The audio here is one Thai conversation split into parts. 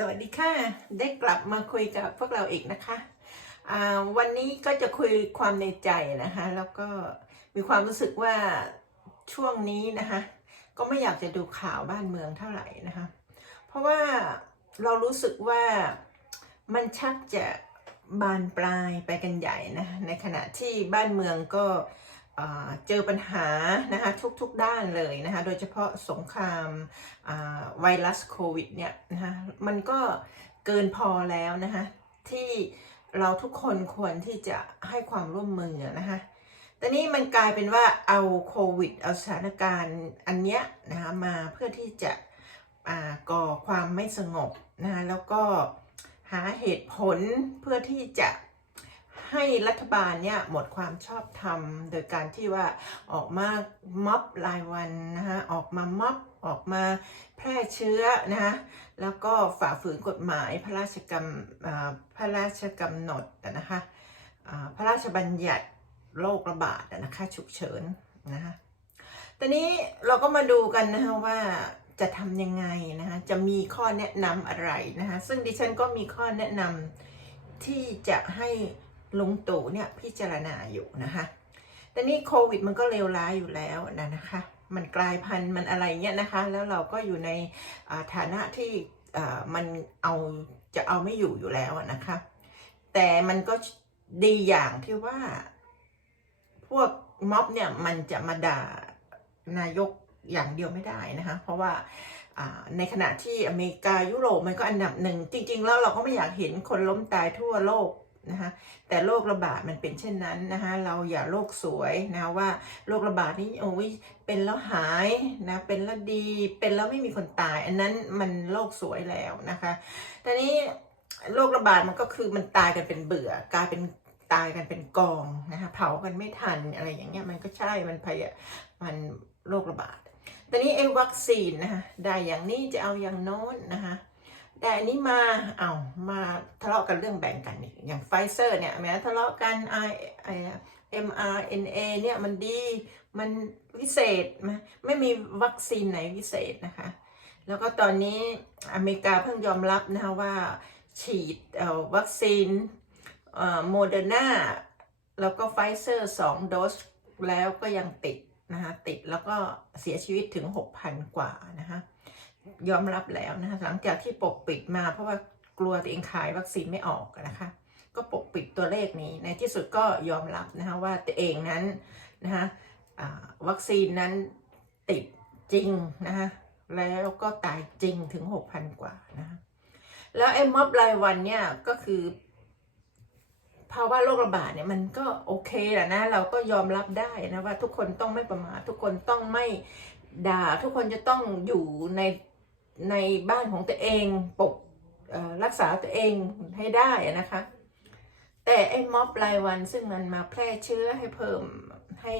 สวัสดีค่ะ ได้กลับมาคุยกับพวกเราอีกนะคะอ่าวันนี้ก็จะคุยความในใจนะคะ แล้วก็มีความรู้สึกว่าช่วงนี้นะคะ ก็ไม่อยากจะดูข่าวบ้านเมืองเท่าไหร่นะคะ เพราะว่าเรารู้สึกว่ามันชักจะบานปลายไปกันใหญ่นะในขณะที่บ้านเมืองก็ เจอปัญหานะคะทุกๆด้านเลยนะคะโดยเฉพาะสงครามาไวรัสโควิดเนี่ยนะคะมันก็เกินพอแล้วนะคะที่เราทุกคนควรที่จะให้ความร่วมมือนะคะแต่นี้มันกลายเป็นว่าเอาโควิดเอาสถานการณ์อันเนี้ยนะคะมาเพื่อที่จะก่อความไม่สงบนะคะแล้วก็หาเหตุผลเพื่อที่จะ ให้รัฐบาลเนี่ยหมดความชอบธรรม โดยการที่ว่าออกมาม็อบรายวันนะคะออกมาม็อบออกมาแพร่เชื้อนะคะแล้วก็ฝ่าฝืนกฎหมายพระราชกำอ่าพระราชกำหนดนะคะพระราชบัญญัติโรคระบาดนะคะฉุกเฉินนะคะตอนนี้เราก็มาดูกันนะคะว่าจะทำยังไงนะคะจะมีข้อแนะนำอะไรนะคะซึ่งดิฉันก็มีข้อแนะนำที่จะให้ ลุงตู่เนี่ยพิจารณาอยู่นะคะ แต่นี่โควิดมันก็เลวร้ายอยู่แล้วนะนะคะ มันกลายพันธุ์มันอะไรเงี้ยนะคะ แล้วเราก็อยู่ในาฐานะที่มันเอาจะเอาไม่อยู่อยู่แล้วนะคะ แต่มันก็ดีอย่างที่ว่า พวกม็อบเนี่ยมันจะมาด่านายกอย่างเดียวไม่ได้นะคะ เพราะว่าในขณะที่อเมริกายุโรปมันก็อันดับหนึ่ง จริง ๆ แล้วเราก็ไม่อยากเห็นคนล้มตายทั่วโลก นะคะแต่โรคระบาดมันเป็นเช่นนั้นนะคะเราอย่าโลกสวยนะว่าโรคระบาดนี้โอ้ยเป็นแล้วหายนะเป็นแล้วดีเป็นแล้วไม่มีคนตาย อันนั้นมันโลกสวยแล้วนะคะแต่นี้โรคระบาดมันก็คือมันตายกันเป็นเบื่อกลายเป็นตายกันเป็นกองนะคะเผากันไม่ทันอะไรอย่างเงี้ยมันก็ใช่มันพยามันโรคระบาดตอนนี้ไอ้วัคซีนนะคะได้อย่างนี้จะเอาอย่างโน้นนะคะ แต่อันนี้มาเอามาทะเลาะกันเรื่องแบ่งกันอีกอย่างไฟเซอร์เนี่ยแม้ทะเลาะกัน I I mRNA เนี่ยมันดีมันวิเศษไหมไม่มีวัคซีนไหนวิเศษนะคะ แล้วก็ตอนนี้อเมริกาเพิ่งยอมรับนะคะว่าฉีดวัคซีนโมเดอร์นาแล้วก็ไฟเซอร์สองโดสแล้วก็ยังติดนะคะติดแล้วก็เสียชีวิตถึง 6,000 กว่านะคะ ยอมรับแล้วนะคะหลังจากที่ปกปิดมาเพราะว่ากลัวตัวเองขายวัคซีนไม่ออกนะคะ ก็ปกปิดตัวเลขนี้ในที่สุดก็ยอมรับนะคะว่าตัวเองนั้นนะคะวัคซีนนั้นติดจริงนะคะแล้วก็ตายจริงถึง 6,000 กว่านะคะแล้วไอ้ม็อบรายวันเนี่ยก็คือภาวะโรคระบาดเนี่ยมันก็โอเคแหละนะ เราก็ยอมรับได้นะว่าทุกคนต้องไม่ประมาททุกคนต้องไม่ด่าทุกคนจะต้องอยู่ใน ในบ้านของตัวเองปกรักษาตัวเองให้ได้นะคะ แต่ไอ้ม็อบรายวันซึ่งมันมาแพร่เชื้อให้เพิ่มให้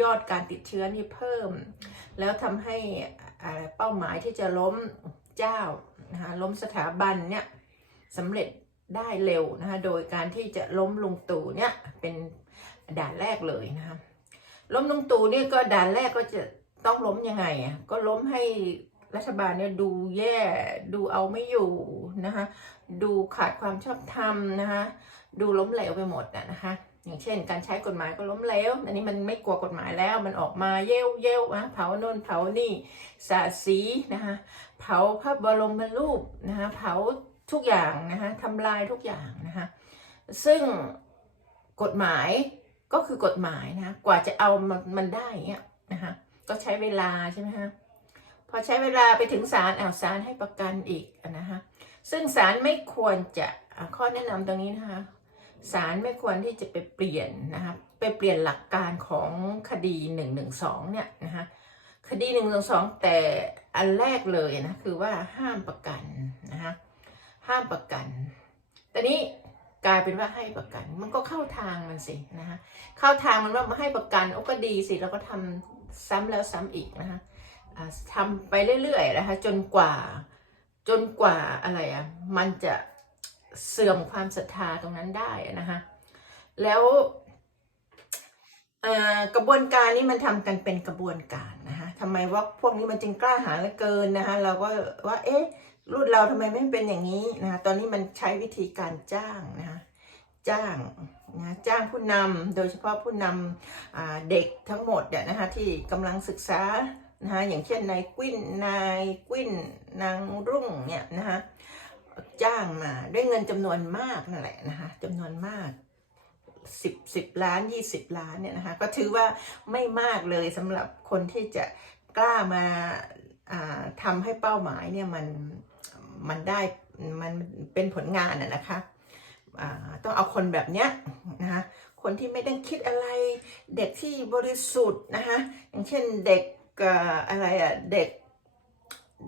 ยอดการติดเชื้อนี่เพิ่ม แล้วทำให้อะไรเป้าหมายที่จะล้มเจ้านะคะล้มสถาบันเนี่ยสำเร็จได้เร็วนะคะโดยการที่จะล้มลุงตู่เนี่ยเป็นด่านแรกเลยนะคะล้มลุงตู่เนี่ยก็ด่านแรกก็จะต้องล้มยังไงอะก็ล้มให้ รัฐบาลเนี่ยดูแย่ดูเอาไม่อยู่นะคะดูขาดความชอบธรรมนะคะดูล้มเหลวไปหมดนะนะคะอย่างเช่น การใช้กฎหมายก็ล้มเหลวอันนี้มันไม่กลัวกฎหมายแล้วมันออกมาเย้วเย้วนะเผาโน่นเผานี่สาสีนะคะเผาพระบรมรูปนะคะเผาทุกอย่างนะคะทำลายทุกอย่างนะคะซึ่งกฎหมายก็คือกฎหมายนะกว่าจะเอามันได้เงี้ยนะคะก็ใช้เวลาใช่ไหมคะ อใช้เวลาไปถึงศาลอ้าวศาลให้ประกันอีกนะฮะซึ่งศาลไม่ควรจะข้อแนะนำตรงนี้นะคะศาลไม่ควรที่จะไปเปลี่ยนนะคะไปเปลี่ยนหลักการของคดี1นึเนี่ยนะคะคดี1นึแต่อันแรกเลยนะคือว่าห้ามประกันนะคะห้ามประกันแต่นี้กลายเป็นว่าให้ประกัน มันก็เข้าทางมันสินะคะเข้าทางมันว่ามาให้ประกันโอ้ก็ดีสิเราก็ทำซ้ำแล้วซ้ำอีกนะคะ ทำไปเรื่อยๆนะคะ จนกว่าจนกว่าอะไรอะมันจะเสื่อมความศรัทธาตรงนั้นได้นะคะแล้วกระบวนการนี้มันทำกันเป็นกระบวนการนะคะทำไมว่าพวกนี้มันจึงกล้าหาญเหลือเกินนะคะเราก็ว่าเอ๊ะรุ่นเราทำไมไม่เป็นอย่างนี้นะคะตอนนี้มันใช้วิธีการจ้างนะคะจ้างนะจ้างผู้นำโดยเฉพาะผู้นำเด็กทั้งหมดเนี่ยนะคะที่กำลังศึกษา นะคะอย่างเช่นนายกุ้นนายกุ้นนางรุ่งเนี่ยนะคะจ้างมาด้วยเงินจำนวนมากนั่นแหละนะคะจำนวนมากสิบสิบล้านยี่สิบล้านเนี่ยนะคะก็ถือว่าไม่มากเลยสำหรับคนที่จะกล้ามาาทำให้เป้าหมายเนี่ยมันมันได้มันเป็นผลงานอะนะคะต้องเอาคนแบบเนี้ยนะคะคนที่ไม่ได้คิดอะไรเด็กที่บริสุทธิ์นะคะอย่างเช่นเด็ก อ่อะไรอะเด็ก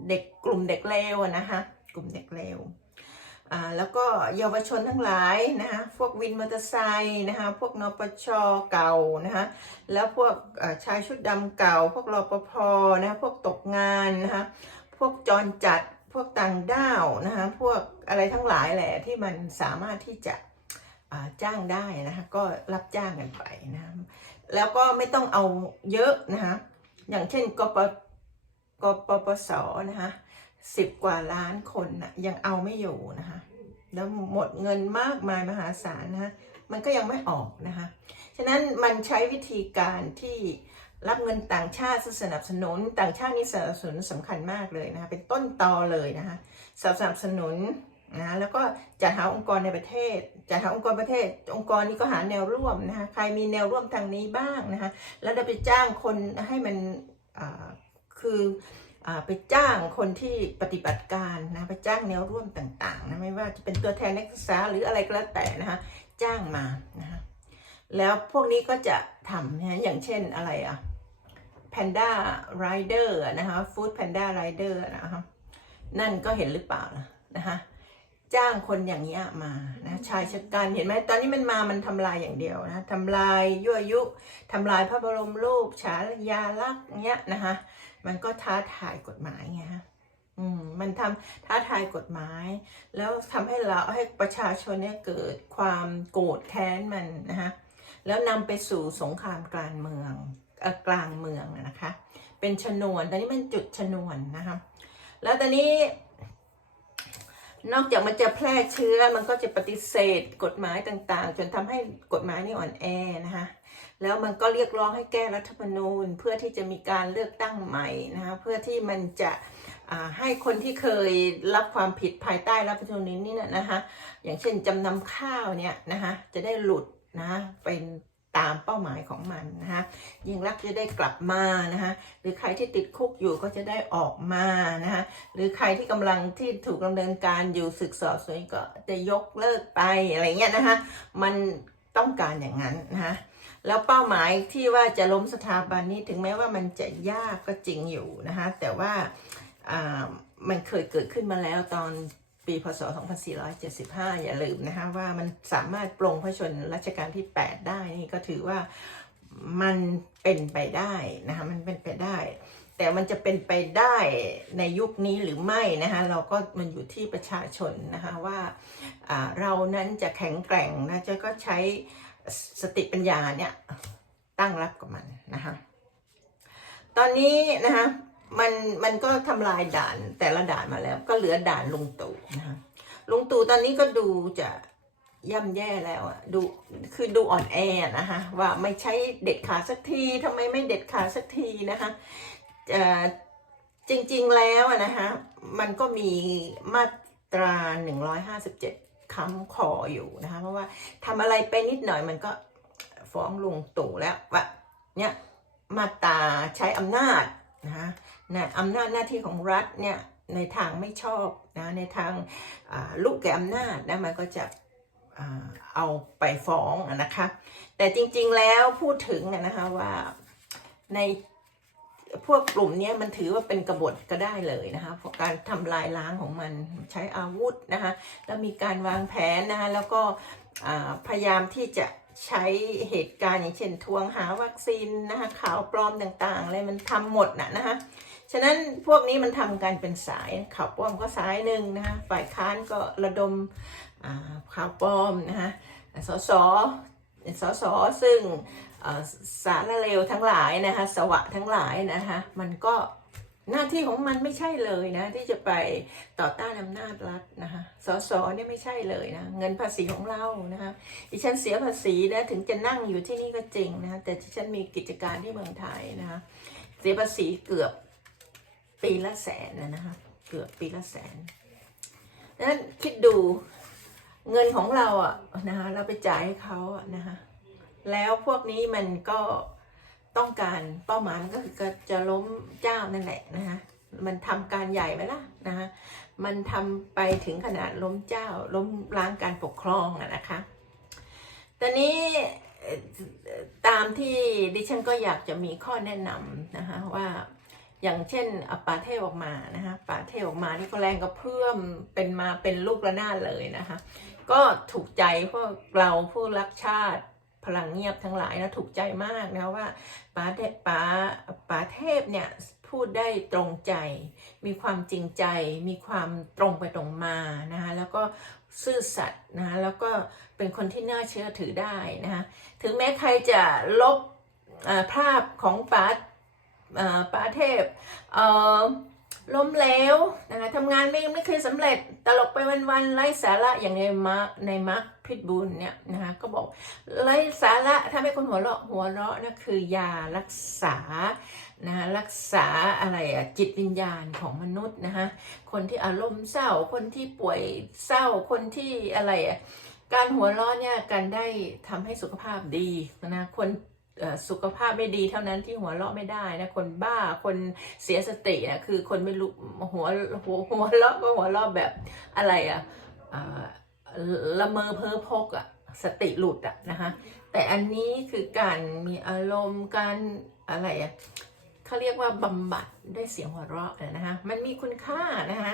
เด็กกลุ่มเด็กเลวอะนะคะกลุ่มเด็กเลวอ่าแล้วก็เยาวชนทั้งหลายนะคะพวกวินมอเตอร์ไซค์นะคะพวกนปชเก่านะคะแล้วพวกชายชุดดำเก่า พวกรปภนะคะพวกตกงานนะคะพวกจรจัดพวกต่างด้าวนะคะพวกอะไรทั้งหลายแหละที่มันสามารถที่จะจ้างได้นะคะก็รับจ้างกันไปนะะแล้วก็ไม่ต้องเอาเยอะนะคะ อย่างเช่นกปกปปสนะคะสิบกว่าล้านคนนะยังเอาไม่อยู่นะคะแล้วหมดเงินมากมายมหาศาลนะคะมันก็ยังไม่ออกนะคะฉะนั้นมันใช้วิธีการที่รับเงินต่างชาติสนับสนุนต่างชาตินี่สนับสนุนสำคัญมากเลยนะคะเป็นต้นตอเลยนะคะสนับสนุน นะแล้วก็จัดหาองค์กรในประเทศ จัดหาองค์กรประเทศ องค์กรนี้ก็หาแนวร่วมนะคะใครมีแนวร่วมทางนี้บ้างนะคะแล้วได้ไปจ้างคนให้มันคืออไปจ้างคนที่ปฏิบัติการนะไปจ้างแนวร่วมต่างๆนะไม่ว่าจะเป็นตัวแทนนักศึกษาหรืออะไรก็แล้วแต่นะคะจ้างมานะคะแล้วพวกนี้ก็จะทำนะอย่างเช่นอะไรอะ Panda Rider นะคะ Food Panda Rider นะคะนั่นก็เห็นหรือเปล่านะคะ จ้างคนอย่างนี้ยมานะชายชะกันเห็นไหมตอนนี้มันมามันทำลายอย่างเดียวนะทำลายยั่วยุทำลายพระบรมรูปฉายาลักษณ์เนี้ยนะคะมันก็ท้าทายกฎหมายไงฮะอืมมันทำท้าทายกฎหมาย แล้วทำให้เราให้ประชาชนเนี่ยเกิดความโกรธแค้นมันนะคะแล้วนำไปสู่สงครามกลางเมืองอกลางเมืองนะคะ เป็นชนวนตอนนี้มันจุดชนวนนะคะแล้วตอนนี้ นอกจากมันจะแพร่เชื้อมันก็จะปฏิเสธกฎหมายต่างๆ จนทำให้กฎหมายนี่อ่อนแอนะคะแล้วมันก็เรียกร้องให้แก้รัฐธรรมนูญ เพื่อที่จะมีการเลือกตั้งใหม่นะคะเพื่อที่มันจะให้คนที่เคยรับความผิดภายใต้รัฐธรรมนูญนี่นะนะคะอย่างเช่นจำนำข้าวเนี่ยนะคะจะได้หลุดนะเป็น ตามเป้าหมายของมันนะคะยิ่งรักจะได้กลับมานะคะหรือใครที่ติดคุกอยู่ก็จะได้ออกมานะคะหรือใครที่กำลังที่ถูกดำเนินการอยู่ศึกสอบสวนก็จะยกเลิกไปอะไรเงี้ยนะคะมันต้องการอย่างนั้นนะคะแล้วเป้าหมายที่ว่าจะล้มสถาบันนี้ถึงแม้ว่ามันจะยากก็จริงอยู่นะคะแต่ว่าอ่ามันเคยเกิดขึ้นมาแล้วตอน ปีพศ 2475 อย่าลืมนะคะว่ามันสามารถปลงพระชนรัชกาลที่ 8 ได้นี่ก็ถือว่ามันเป็นไปได้นะคะมันเป็นไปได้ แต่มันจะเป็นไปได้ในยุคนี้หรือไม่นะคะเราก็มันอยู่ที่ประชาชนนะคะว่าอ่าเรานั้นจะแข็งแกร่งนะจะก็ใช้สติปัญญาเนี่ยตั้งรับกับมันนะคะตอนนี้นะคะ มันมันก็ทำลายด่านแต่ละด่านมาแล้ว ก็เหลือด่านลุงตู่นะคะลุงตู่ตอนนี้ก็ดูจะย่ำแย่แล้วอะดูคือดูอ่อนแอนะคะว่าไม่ใช้เด็ดขาดสักทีทำไมไม่เด็ดขาดสักทีนะคะเอ่อจริงๆแล้วอะนะคะมันก็มีมาตรา 157ค้ำคออยู่นะคะเพราะว่าทำอะไรไปนิดหน่อยมันก็ฟ้องลุงตู่แล้วว่าเนี่ยมาตราใช้อำนาจนะคะ นะอำนาจหน้าที่ของรัฐเนี่ยในทางไม่ชอบนะในทางลุกแก่อำนาจนะมันก็จะเอาไปฟ้องนะคะแต่จริงๆแล้วพูดถึงนะคะว่าในพวกกลุ่มนี้มันถือว่าเป็นกบฏก็ได้เลยนะคะเพราะการทำลายล้างของมันใช้อาวุธนะคะแล้วมีการวางแผนนะคะแล้วก็พยายามที่จะใช้เหตุการณ์อย่างเช่นทวงหาวัคซีนนะคะข่าวปลอมต่างๆอะไรมันทำหมดนะนะคะ ฉะนั้นพวกนี้มันทำกันเป็นสายข่าวปลอมก็สายหนึ่งนะคะฝ่ายค้านก็ระดมข่าวปลอมนะคะสสสสซึ่งสารเลวทั้งหลายนะคะสวะทั้งหลายนะคะมันก็หน้าที่ของมันไม่ใช่เลยนะ ที่จะไปต่อต้านอำนาจรัฐนะคะสสเนี่ยไม่ใช่เลยนะ เงินภาษีของเรานะคะดิฉันเสียภาษีนะถึงจะนั่งอยู่ที่นี่ก็จริงนะะแต่ดิฉันมีกิจการที่เมืองไทยนะคะเสียภาษีเกือบ ปีละแสนนะนะคะ เกือบปีละแสนนั้นคิดดูเงินของเราอะนะคะเราไปจ่ายให้เขาอะนะคะแล้วพวกนี้มันก็ต้องการเป้าหมายมันก็คือจะล้มเจ้านั่นแหละนะคะมันทำการใหญ่ไหมล่ะนะคะมันทำไปถึงขนาดล้มเจ้าล้มล้างการปกครองอะนะคะตอนนี้ตามที่ดิฉันก็อยากจะมีข้อแนะนำนะคะว่า อย่างเช่นป่าเทพออกมานะคะป่าเทพออกมานี่ก็แรงกระเพื่อมเป็นมาเป็นลูกระนาดเลยนะคะ ก็ถูกใจพวกเราผู้รักชาติพลังเงียบทั้งหลายนะถูกใจมากนะว่าป๋าเทพป๋าป๋าเทพเนี่ยพูดได้ตรงใจ มีความจริงใจ มีความตรงไปตรงมานะคะแล้วก็ซื่อสัตย์นะะแล้วก็เป็นคนที่น่าเชื่อถือได้นะคะถึงแม้ใครจะลบภาพของป๋า ป๋าเทพเล้มเหลวนะคะทำงานไม่ไม่เคยสำเร็จ ตลกไปวันๆไร้สาระอย่างในมาร์ในมาร์คพิทบูลเนี่ยนะคะก็บอกไร้สาระทำให้คนหัวเราะหัวเราะนะคือยารักษานะคะรักษาอะไรอะจิตวิญญาณของมนุษย์นะคะคนที่อารมณ์เศร้าคนที่ป่วยเศร้าคนที่อะไรอะการหัวเราะเนี่ยการได้ทำให้สุขภาพดีนะคน สุขภาพไม่ดีเท่านั้นที่หัวเราะไม่ได้นะคนบ้าคนเสียสตินะคือคนไม่รู้หัวหัวหัวเราะก็หัวเราะแบบอะไรอะ่ะละเมอเพ้อพกอะสติหลุดอะนะคะแต่อันนี้คือการมีอารมณ์การอะไรอะ เขาเรียกว่าบำบัดด้วยเสียงหัวเราะนะคะ มันมีคุณค่านะคะ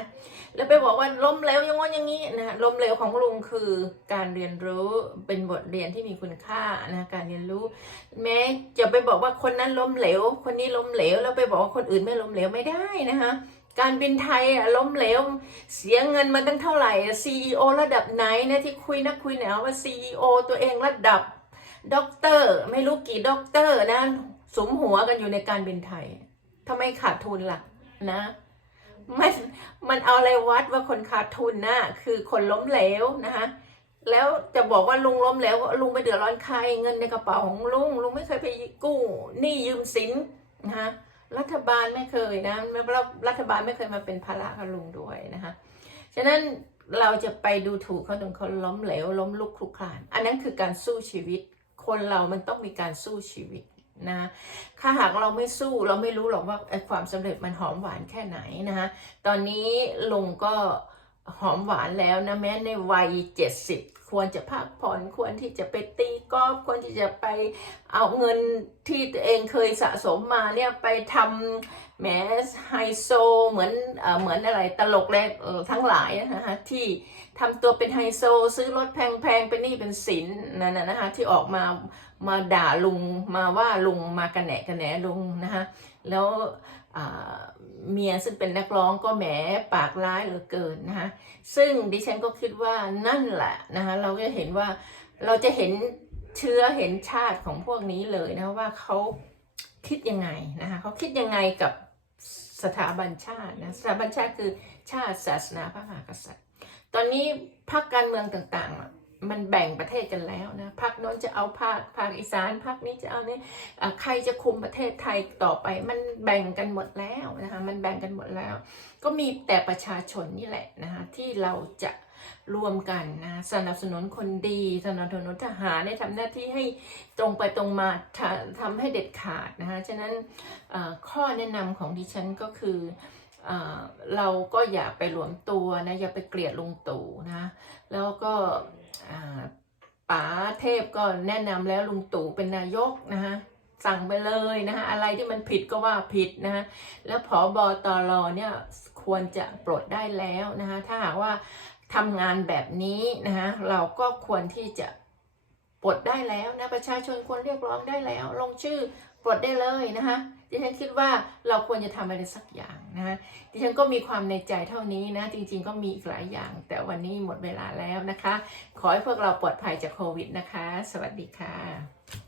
แล้วไปบอกว่าล้มเหลวยังงนอย่างนี้นะล้มเหลวของลุงคือการเรียนรู้เป็นบทเรียนที่มีคุณค่านะการเรียนรู้ แม้จะไปบอกว่าคนนั้นล้มเหลว คนนี้ล้มเหลว แล้วไปบอกว่าคนอื่นไม่ล้มเหลวไม่ได้นะคะการบินไทยอะล้มเหลว เสียเงินมาตั้งเท่าไหร่ CEO ระดับไหนนะที่คุยนักคุยแนวว่า CEO ตัวเองระดับด็อกเตอร์ ไม่รู้กี่ด็อกเตอร์นะ สมหัวกันอยู่ในการบินไทยทำไมขาดทุนล่ะนะมันมันเอาอะไรวัดว่าคนขาดทุนนะคือคนล้มเหลวนะคะแล้วจะบอกว่าลุงล้มเหลวลุงไม่เดือดร้อนใครเงินในกระเป๋าของลุงลุงไม่เคยไปกู้หนี้ยืมสินนะคะรัฐบาลไม่เคยนะแล้วรัฐบาลไม่เคยมาเป็นภาระกับลุงด้วยนะคะฉะนั้นเราจะไปดูถูกเขาตรงเขาล้มเหลวล้มลุกคลุกคลาน อันนั้นคือการสู้ชีวิต คนเรามันต้องมีการสู้ชีวิต นะถ้าหากเราไม่สู้เราไม่รู้หรอกว่าความสำเร็จมันหอมหวานแค่ไหนนะคะตอนนี้ลุงก็หอมหวานแล้วนะแม้ในวัย70ควรจะพักผ่อนควรที่จะไปตีกอล์ฟควรที่จะไปเอาเงินที่ตัวเองเคยสะสมมาเนี่ยไปทำ แหมไฮโซเหมือนเหมือนอะไรตลกเออทั้งหลายนะฮะที่ทำตัวเป็นไฮโซซื้อรถแพงๆเป็นหนี้เป็นสินนั่นนะนะคะที่ออกมามาด่าลุงมาว่าลุงมากระแหนกระแหนลุงนะคะแล้วเมียซึ่งเป็นนักร้องก็แหมปากร้ายเหลือเกินนะคะซึ่งดิฉันก็คิดว่านั่นแหละนะคะเราก็เห็นว่าเราจะเห็นเชื้อเห็นชาติของพวกนี้เลยนะว่าเขาคิดยังไงนะคะเขาคิดยังไงกับ สถาบันชาตินะสถาบันชาติคือชาติศาสนาพระมหากษัตริย์ ตอนนี้พรรคการเมืองต่างๆ มันแบ่งประเทศกันแล้วนะพรรคโน้นจะเอาภาคภาคอีสานพรรคนี้จะเอาเนี่ยใครจะคุมประเทศไทยต่อไป มันแบ่งกันหมดแล้วนะคะมันแบ่งกันหมดแล้ว ก็มีแต่ประชาชนนี่แหละนะคะที่เราจะรวมกันนะสนับสนุนคนดีสนับสนุนทหารได้ทำหน้าที่ให้ตรงไปตรงมาทำให้เด็ดขาดนะคะฉะนั้นข้อแนะนำของดิฉันก็คือเอ่อเราก็อย่าไปหลวมตัวนะอย่าไปเกลียดลุงตู่นะแล้วก็ ป๋าเทพก็แนะนำแล้วลุงตู่เป็นนายกนะฮะสั่งไปเลยนะฮะอะไรที่มันผิดก็ว่าผิดนะฮะแล้วผอบอตอรอเนี่ยควรจะปลดได้แล้วนะฮะถ้าหากว่าทำงานแบบนี้นะฮะเราก็ควรที่จะปลดได้แล้วนะประชาชนควรเรียกร้องได้แล้ว ลงชื่อปลดได้เลยนะคะ ดิฉันคิดว่าเราควรจะทำอะไรสักอย่างนะฮะดิฉันก็มีความในใจเท่านี้นะ จริง ๆ ก็มีอีกหลายอย่าง แต่วันนี้หมดเวลาแล้วนะคะ ขอให้พวกเราปลอดภัยจากโควิดนะคะ สวัสดีค่ะ